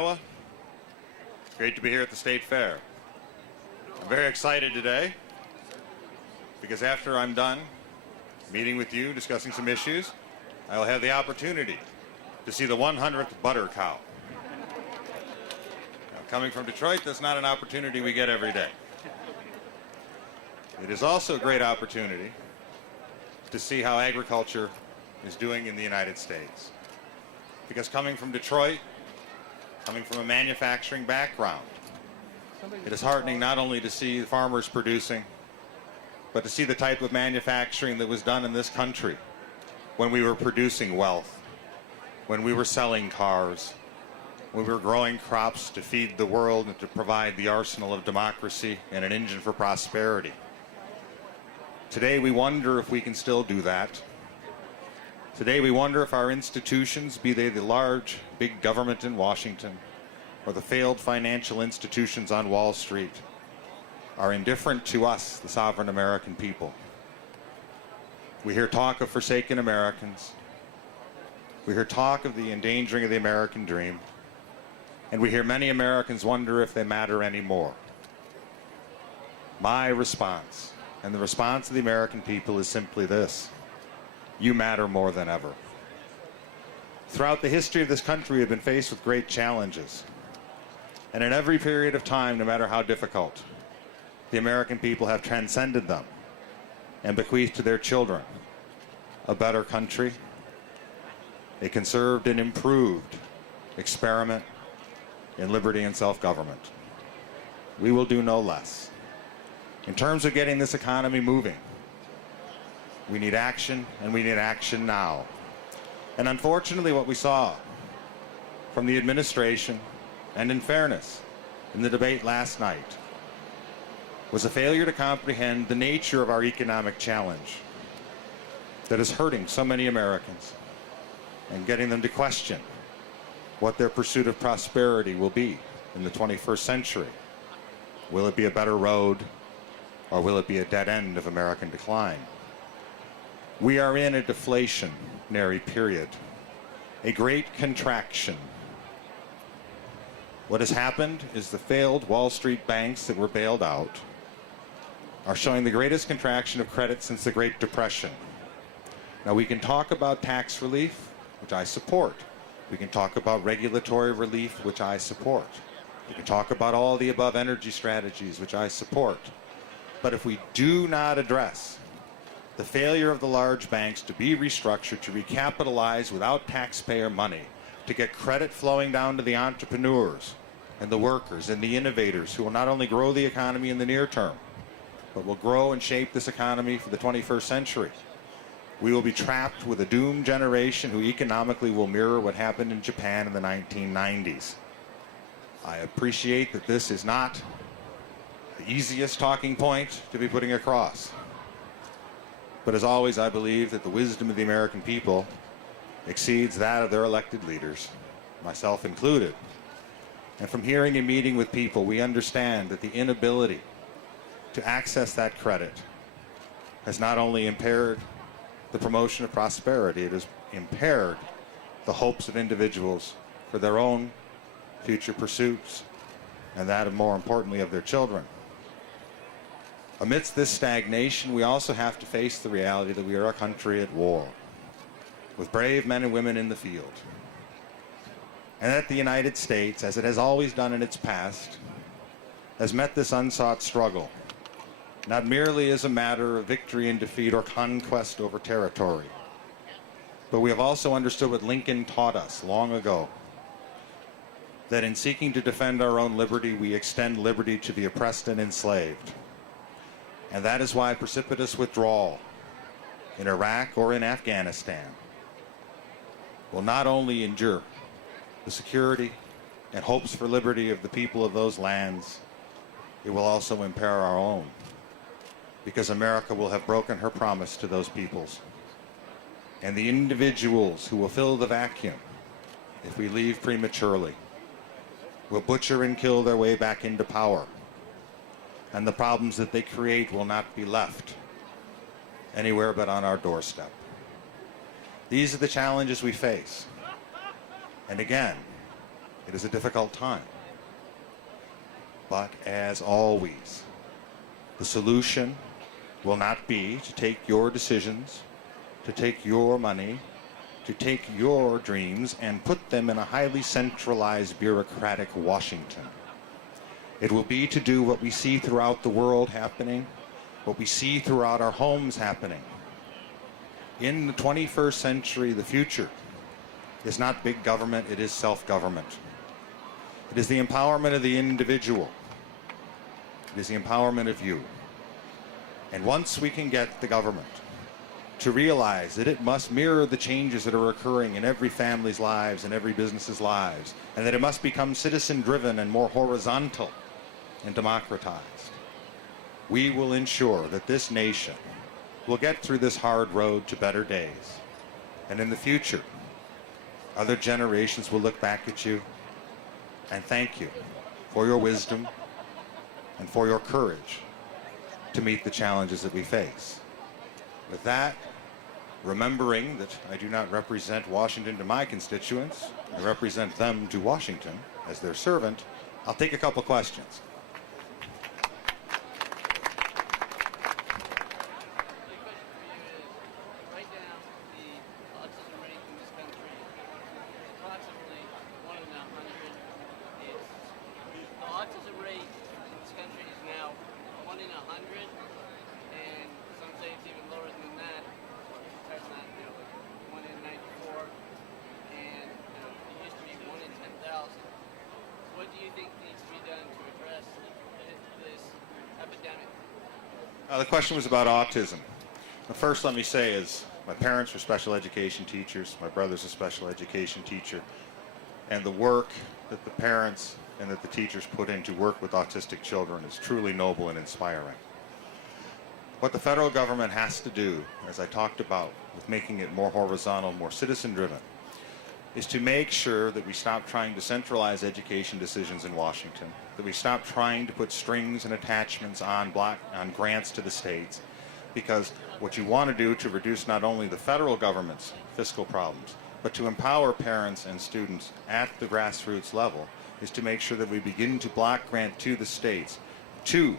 Iowa. Great to be here at the State Fair. I'm very excited today because after I'm done meeting with you, discussing some issues, I will have the opportunity to see the 100th butter cow. Now, coming from Detroit, that's not an opportunity we get every day. It is also a great opportunity to see how agriculture is doing in the United States. Because coming from Detroit, coming from a manufacturing background, it is heartening not only to see farmers producing, but to see the type of manufacturing that was done in this country when we were producing wealth, when we were selling cars, when we were growing crops to feed the world and to provide the arsenal of democracy and an engine for prosperity. Today we wonder if we can still do that. Today we wonder if our institutions, be they the large, big government in Washington or the failed financial institutions on Wall Street, are indifferent to us, the sovereign American people. We hear talk of forsaken Americans. We hear talk of the endangering of the American dream. And we hear many Americans wonder if they matter anymore. My response, and the response of the American people, is simply this: you matter more than ever. Throughout the history of this country, we have been faced with great challenges. And in every period of time, no matter how difficult, the American people have transcended them and bequeathed to their children a better country, a conserved and improved experiment in liberty and self-government. We will do no less. In terms of getting this economy moving, we need action, and we need action now. And unfortunately, what we saw from the administration, and in fairness, in the debate last night, was a failure to comprehend the nature of our economic challenge that is hurting so many Americans and getting them to question what their pursuit of prosperity will be in the 21st century. Will it be a better road, or will it be a dead end of American decline? We are in a deflationary period, a great contraction. What has happened is the failed Wall Street banks that were bailed out are showing the greatest contraction of credit since the Great Depression. Now, we can talk about tax relief, which I support. We can talk about regulatory relief, which I support. We can talk about all the above energy strategies, which I support. But if we do not address the failure of the large banks to be restructured, to recapitalize without taxpayer money, to get credit flowing down to the entrepreneurs and the workers and the innovators who will not only grow the economy in the near term, but will grow and shape this economy for the 21st century, we will be trapped with a doomed generation who economically will mirror what happened in Japan in the 1990s. I appreciate that this is not the easiest talking point to be putting across. But as always, I believe that the wisdom of the American people exceeds that of their elected leaders, myself included. And from hearing and meeting with people, we understand that the inability to access that credit has not only impaired the promotion of prosperity, it has impaired the hopes of individuals for their own future pursuits and that of, more importantly, of their children. Amidst this stagnation, we also have to face the reality that we are a country at war, with brave men and women in the field. And that the United States, as it has always done in its past, has met this unsought struggle, not merely as a matter of victory and defeat or conquest over territory, but we have also understood what Lincoln taught us long ago, that in seeking to defend our own liberty, we extend liberty to the oppressed and enslaved. And that is why precipitous withdrawal in Iraq or in Afghanistan will not only injure the security and hopes for liberty of the people of those lands, it will also impair our own, because America will have broken her promise to those peoples. And the individuals who will fill the vacuum if we leave prematurely will butcher and kill their way back into power. And the problems that they create will not be left anywhere but on our doorstep. These are the challenges we face. And again, It is a difficult time. But as always, the solution will not be to take your decisions, to take your money, to take your dreams and put them in a highly centralized bureaucratic Washington. It will be to do what we see throughout the world happening, what we see throughout our homes happening. In the 21st century, the future is not big government, it is self-government. It is the empowerment of the individual. It is the empowerment of you. And once we can get the government to realize that it must mirror the changes that are occurring in every family's lives and every business's lives, and that it must become citizen-driven and more horizontal and democratized, we will ensure that this nation will get through this hard road to better days. And in the future, other generations will look back at you and thank you for your wisdom and for your courage to meet the challenges that we face. With that, remembering that I do not represent Washington to my constituents, I represent them to Washington as their servant, I'll take a couple questions. The question was about autism. The first, let me say, is my parents were special education teachers. My brother's a special education teacher. And the work that the parents and that the teachers put in to work with autistic children is truly noble and inspiring. What the federal government has to do, as I talked about, with making it more horizontal, more citizen-driven, is to make sure that we stop trying to centralize education decisions in Washington, that we stop trying to put strings and attachments on grants to the states, because what you want to do to reduce not only the federal government's fiscal problems, but to empower parents and students at the grassroots level, is to make sure that we begin to block grant to the states, to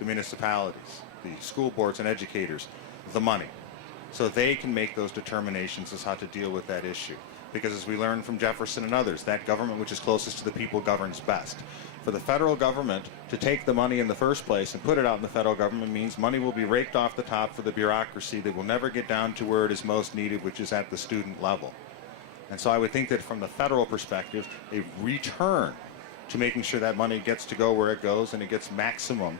the municipalities, the school boards and educators, the money, so they can make those determinations as how to deal with that issue. Because as we learned from Jefferson and others, that government which is closest to the people governs best. For the federal government to take the money in the first place and put it out in the federal government means money will be raked off the top for the bureaucracy that will never get down to where it is most needed, which is at the student level. And so I would think that from the federal perspective, a return to making sure that money gets to go where it goes and it gets maximum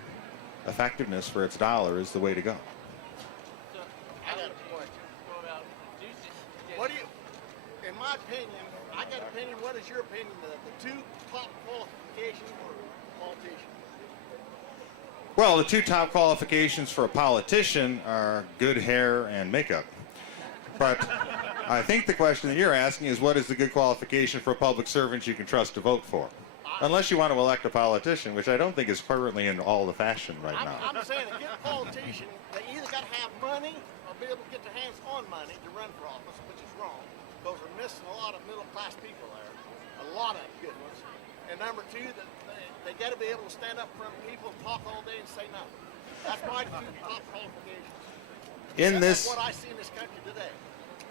effectiveness for its dollar is the way to go. In my opinion, I got an opinion. What is your opinion? The two top qualifications for a politician? Well, the two top qualifications for a politician are good hair and makeup. But I think the question that you're asking is, what is the good qualification for a public servant you can trust to vote for? Unless you want to elect a politician, which I don't think is currently in all the fashion right now. I'm saying a good politician, they either got to have money or be able to get their hands on money to run for office, which is wrong. Because we're missing a lot of middle-class people there, a lot of good ones. And number two, that they got to be able to stand up in front of people and talk all day and say nothing. That's my two top qualifications. That's what I see in this country today.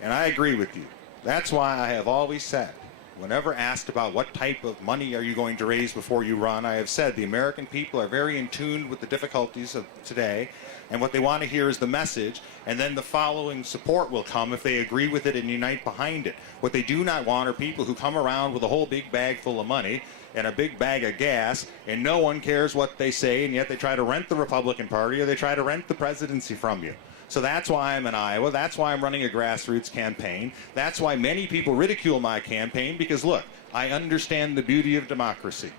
And I agree with you. That's why I have always said, whenever asked about what type of money are you going to raise before you run, I have said the American people are very in tune with the difficulties of today, and what they want to hear is the message, and then the following support will come if they agree with it and unite behind it. What they do not want are people who come around with a whole big bag full of money and a big bag of gas, and no one cares what they say, and yet they try to rent the Republican Party or they try to rent the presidency from you. So that's why I'm in Iowa. That's why I'm running a grassroots campaign. That's why many people ridicule my campaign, because, look, I understand the beauty of democracy.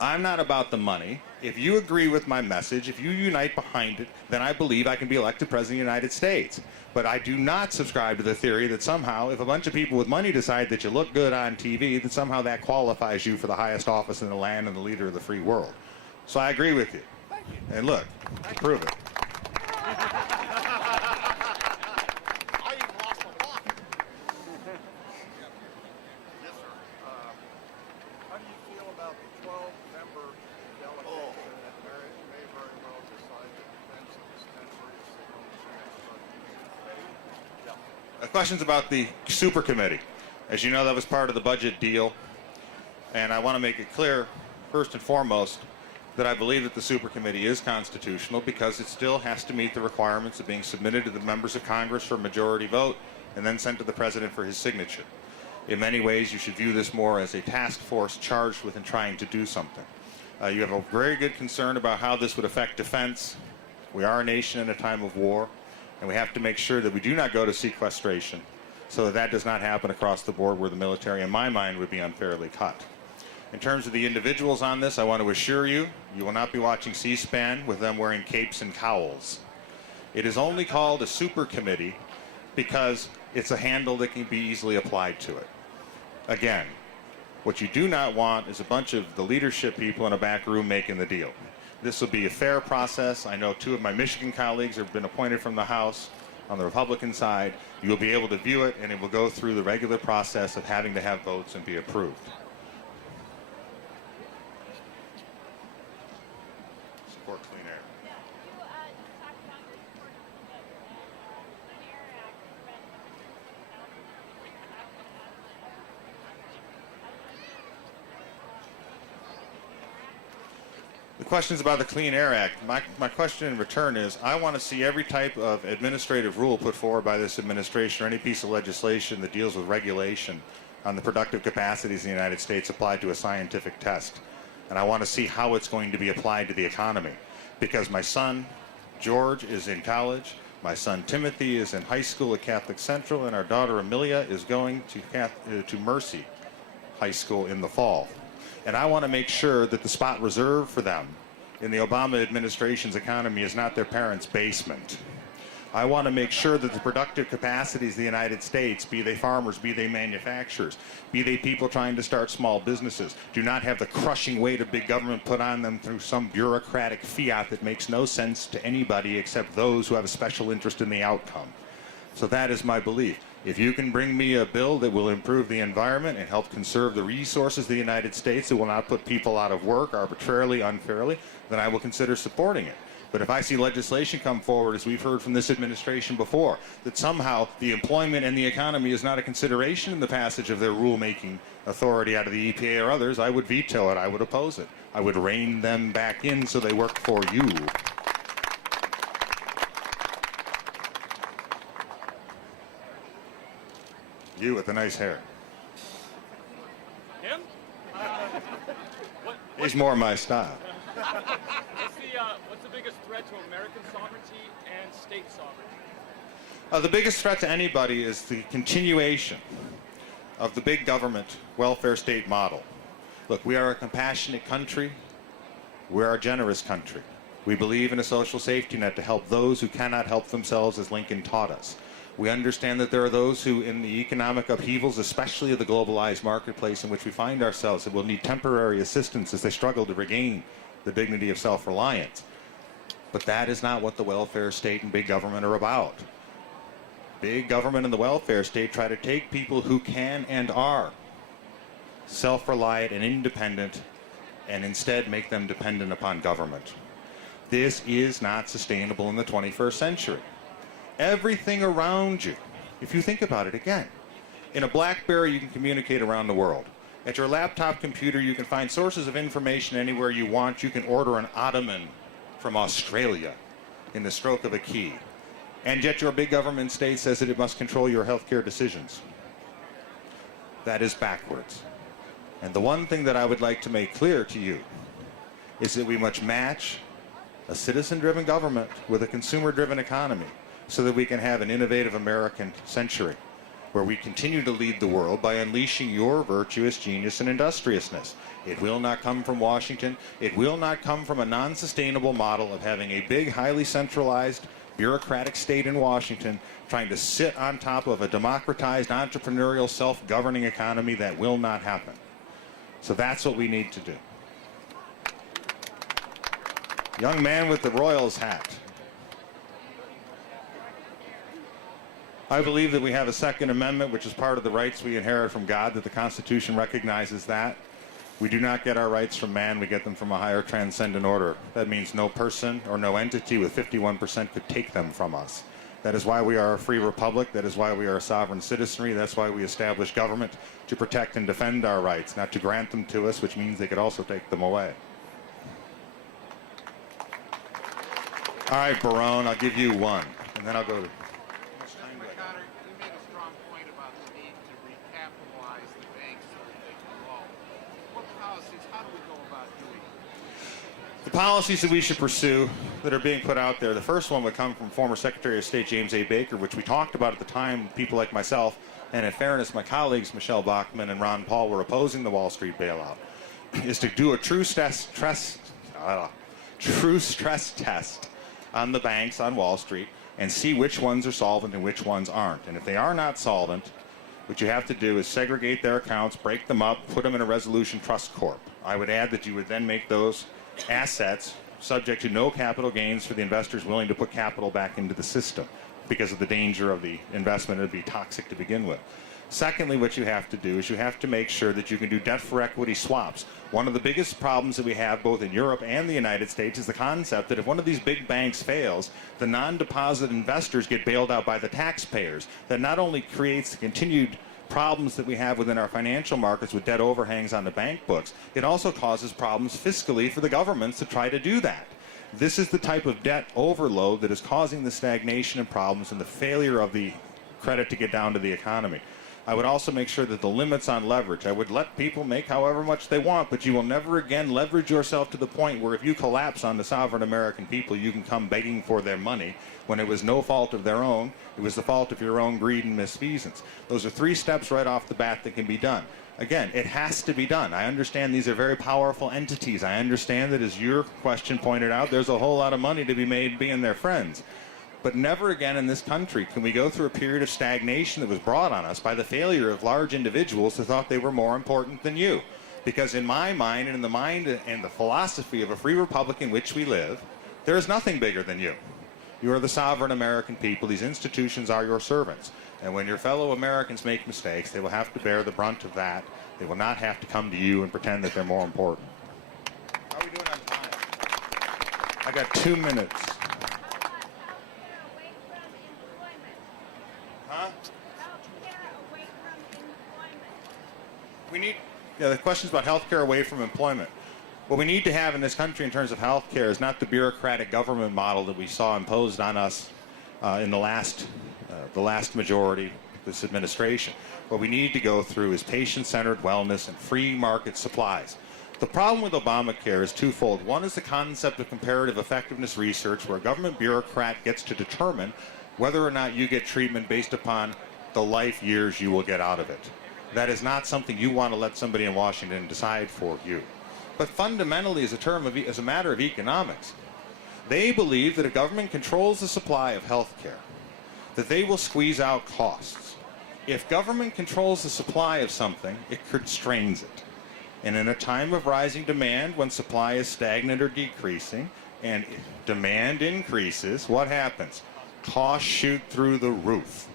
I'm not about the money. If you agree with my message, if you unite behind it, then I believe I can be elected President of the United States. But I do not subscribe to the theory that somehow, if a bunch of people with money decide that you look good on TV, that somehow that qualifies you for the highest office in the land and the leader of the free world. So I agree with you. Thank you. And look, prove it. I even lost my pocket. Yes, sir. about the 12-member delegation that may very well decide that defense of this country is the only chance for it. Questions about the super committee. As you know, that was part of the budget deal. And I want to make it clear, first and foremost, that I believe that the super committee is constitutional because it still has to meet the requirements of being submitted to the members of Congress for a majority vote and then sent to the president for his signature. In many ways, you should view this more as a task force charged with and trying to do something. You have a very good concern about how this would affect defense. We are a nation in a time of war, and we have to make sure that we do not go to sequestration so that that does not happen across the board where the military, in my mind, would be unfairly cut. In terms of the individuals on this, I want to assure you, you will not be watching C-SPAN with them wearing capes and cowls. It is only called a super committee because it's a handle that can be easily applied to it. Again, what you do not want is a bunch of the leadership people in a back room making the deal. This will be a fair process. I know 2 of my Michigan colleagues have been appointed from the House on the Republican side. You will be able to view it, and it will go through the regular process of having to have votes and be approved. Support clean air. The questions about the Clean Air Act, my question in return is, I want to see every type of administrative rule put forward by this administration or any piece of legislation that deals with regulation on the productive capacities in the United States applied to a scientific test. And I want to see how it's going to be applied to the economy. Because my son, George, is in college, my son Timothy is in high school at Catholic Central, and our daughter Amelia is going to Mercy High School in the fall. And I want to make sure that the spot reserved for them in the Obama administration's economy is not their parents' basement. I want to make sure that the productive capacities of the United States, be they farmers, be they manufacturers, be they people trying to start small businesses, do not have the crushing weight of big government put on them through some bureaucratic fiat that makes no sense to anybody except those who have a special interest in the outcome. So that is my belief. If you can bring me a bill that will improve the environment and help conserve the resources of the United States that will not put people out of work arbitrarily, unfairly, then I will consider supporting it. But if I see legislation come forward, as we've heard from this administration before, that somehow the employment and the economy is not a consideration in the passage of their rulemaking authority out of the EPA or others, I would veto it. I would oppose it. I would rein them back in so they work for you. You with the nice hair. Him? He's more my style. What's the biggest threat to American sovereignty and state sovereignty? The biggest threat to anybody is the continuation of the big government welfare state model. Look, we are a compassionate country. We are a generous country. We believe in a social safety net to help those who cannot help themselves, as Lincoln taught us. We understand that there are those who, in the economic upheavals, especially of the globalized marketplace in which we find ourselves, that will need temporary assistance as they struggle to regain the dignity of self-reliance. But that is not what the welfare state and big government are about. Big government and the welfare state try to take people who can and are self-reliant and independent and instead make them dependent upon government. This is not sustainable in the 21st century. Everything around you, if you think about it again, in a BlackBerry you can communicate around the world. At your laptop computer you can find sources of information anywhere you want. You can order an ottoman from Australia in the stroke of a key. And yet your big government state says that it must control your healthcare decisions. That is backwards. And the one thing that I would like to make clear to you is that we must match a citizen-driven government with a consumer-driven economy so that we can have an innovative American century where we continue to lead the world by unleashing your virtuous genius and industriousness. It will not come from Washington. It will not come from a non-sustainable model of having a big, highly centralized, bureaucratic state in Washington trying to sit on top of a democratized, entrepreneurial, self-governing economy. That will not happen. So that's what we need to do. Young man with the Royals hat. I believe that we have a Second Amendment, which is part of the rights we inherit from God, that the Constitution recognizes that. We do not get our rights from man, we get them from a higher transcendent order. That means no person or no entity with 51% could take them from us. That is why we are a free republic. That is why we are a sovereign citizenry. That's why we establish government, to protect and defend our rights, not to grant them to us, which means they could also take them away. All right, Barone, I'll give you one, and then I'll go to... Mr. McCotter, you made a strong point about the need to recapitalize the banks so that they can grow. What policies, how do we go about doing it? The policies that we should pursue that are being put out there, the first one would come from former Secretary of State James A. Baker, which we talked about at the time. People like myself, and in fairness, my colleagues Michelle Bachmann and Ron Paul were opposing the Wall Street bailout, is to do a true stress test on the banks on Wall Street and see which ones are solvent and which ones aren't. And if they are not solvent, what you have to do is segregate their accounts, break them up, put them in a resolution trust corp. I would add that you would then make those assets subject to no capital gains for the investors willing to put capital back into the system, because of the danger of the investment. It would be toxic to begin with. Secondly, what you have to do is you have to make sure that you can do debt for equity swaps. One of the biggest problems that we have both in Europe and the United States is the concept that if one of these big banks fails, the non-deposit investors get bailed out by the taxpayers. That not only creates the continued problems that we have within our financial markets with debt overhangs on the bank books, it also causes problems fiscally for the governments to try to do that. This is the type of debt overload that is causing the stagnation and problems and the failure of the credit to get down to the economy. I would also make sure that the limits on leverage, I would let people make however much they want, but you will never again leverage yourself to the point where if you collapse on the sovereign American people, you can come begging for their money when it was no fault of their own. It was the fault of your own greed and misfeasance. Those are 3 steps right off the bat that can be done. Again, it has to be done. I understand these are very powerful entities. I understand that, as your question pointed out, there's a whole lot of money to be made being their friends. But never again in this country can we go through a period of stagnation that was brought on us by the failure of large individuals who thought they were more important than you. Because in my mind, and in the mind and the philosophy of a free republic in which we live, there is nothing bigger than you. You are the sovereign American people. These institutions are your servants. And when your fellow Americans make mistakes, they will have to bear the brunt of that. They will not have to come to you and pretend that they're more important. How are we doing on time? I got 2 minutes. The question's about health care away from employment. What we need to have in this country in terms of health care is not the bureaucratic government model that we saw imposed on us in the last majority of this administration. What we need to go through is patient-centered wellness and free market supplies. The problem with Obamacare is twofold. One is the concept of comparative effectiveness research, where a government bureaucrat gets to determine whether or not you get treatment based upon the life years you will get out of it. That is not something you want to let somebody in Washington decide for you. But fundamentally, as a matter of economics, they believe that if government controls the supply of health care, that they will squeeze out costs. If government controls the supply of something, it constrains it. And in a time of rising demand, when supply is stagnant or decreasing, and demand increases, what happens? Costs shoot through the roof.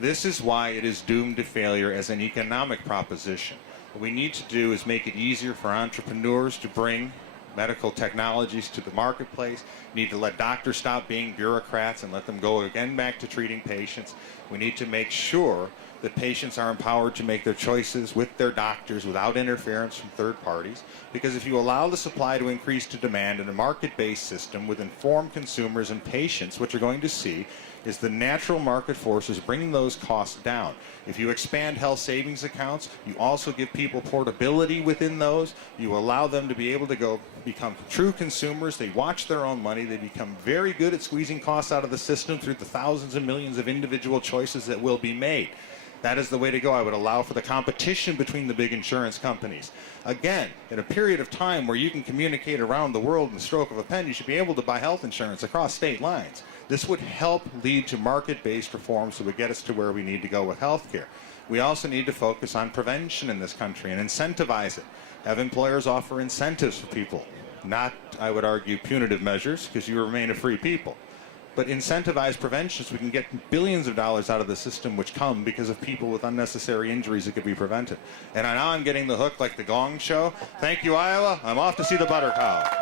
This is why it is doomed to failure as an economic proposition. What we need to do is make it easier for entrepreneurs to bring medical technologies to the marketplace. We need to let doctors stop being bureaucrats and let them go again back to treating patients. We need to make sure that patients are empowered to make their choices with their doctors without interference from third parties. Because if you allow the supply to increase to demand in a market-based system with informed consumers and patients, what you're going to see is the natural market forces bringing those costs down. If you expand health savings accounts, you also give people portability within those. You allow them to be able to go become true consumers. They watch their own money. They become very good at squeezing costs out of the system through the thousands and millions of individual choices that will be made. That is the way to go. I would allow for the competition between the big insurance companies. Again, in a period of time where you can communicate around the world in the stroke of a pen, you should be able to buy health insurance across state lines. This would help lead to market-based reforms that would get us to where we need to go with health care. We also need to focus on prevention in this country and incentivize it. Have employers offer incentives for people, not, I would argue, punitive measures, because you remain a free people. but incentivize prevention so we can get billions of dollars out of the system which come because of people with unnecessary injuries that could be prevented. And now I'm getting the hook like the Gong Show. Thank you, Iowa. I'm off to see the butter cow.